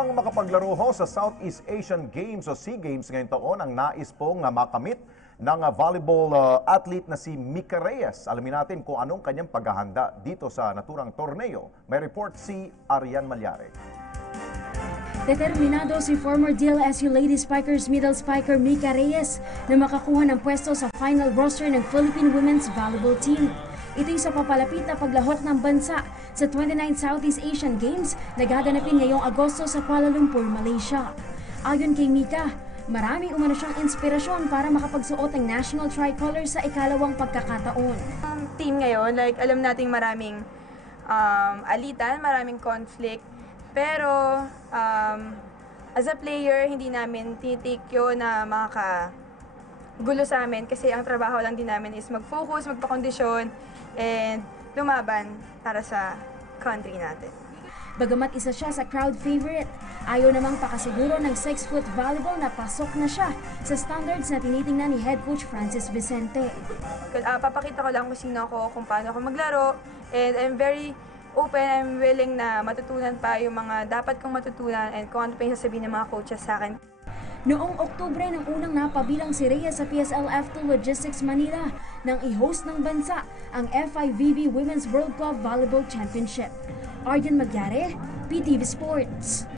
Ang makapaglaro ho sa Southeast Asian Games o SEA Games ngayong taon ang nais pong makamit ng volleyball athlete na si Mika Reyes. Alamin natin kung anong kanyang paghahanda dito sa naturang torneo. May report si Arian Malyare. Determinado si former DLSU Lady Spikers middle spiker Mika Reyes na makakuha ng pwesto sa final roster ng Philippine Women's Volleyball Team. Ito'y sa papalapit na paglahok ng bansa sa 29 Southeast Asian Games na gaganapin ngayong Agosto sa Kuala Lumpur, Malaysia. Ayon kay Mika, marami umano siyang inspirasyon para makapagsuot ng national tricolor sa ikalawang pagkakataon. Ang team ngayon, alam nating maraming alitan, maraming conflict, pero as a player, hindi namin tinitik yun na makakagulo sa amin kasi ang trabaho lang din namin is mag-focus, magpakondisyon, and lumaban para sa country natin. Bagamat isa siya sa crowd favorite, ayaw namang pakasiguro ng 6-foot volleyball na pasok na siya sa standards na tinitingnan ni head coach Francis Vicente. Papakita ko lang kung sino ako, kung paano ako maglaro, and I'm very open, I'm willing na matutunan pa yung mga dapat kong matutunan and kung ano pa yung sasabihin ng mga coaches sa akin. Noong Oktubre nang unang napabilang si Reyes sa PSL F2 Logistics Manila nang i-host ng bansa ang FIVB Women's World Club Volleyball Championship. Arian Malyare, PTV Sports.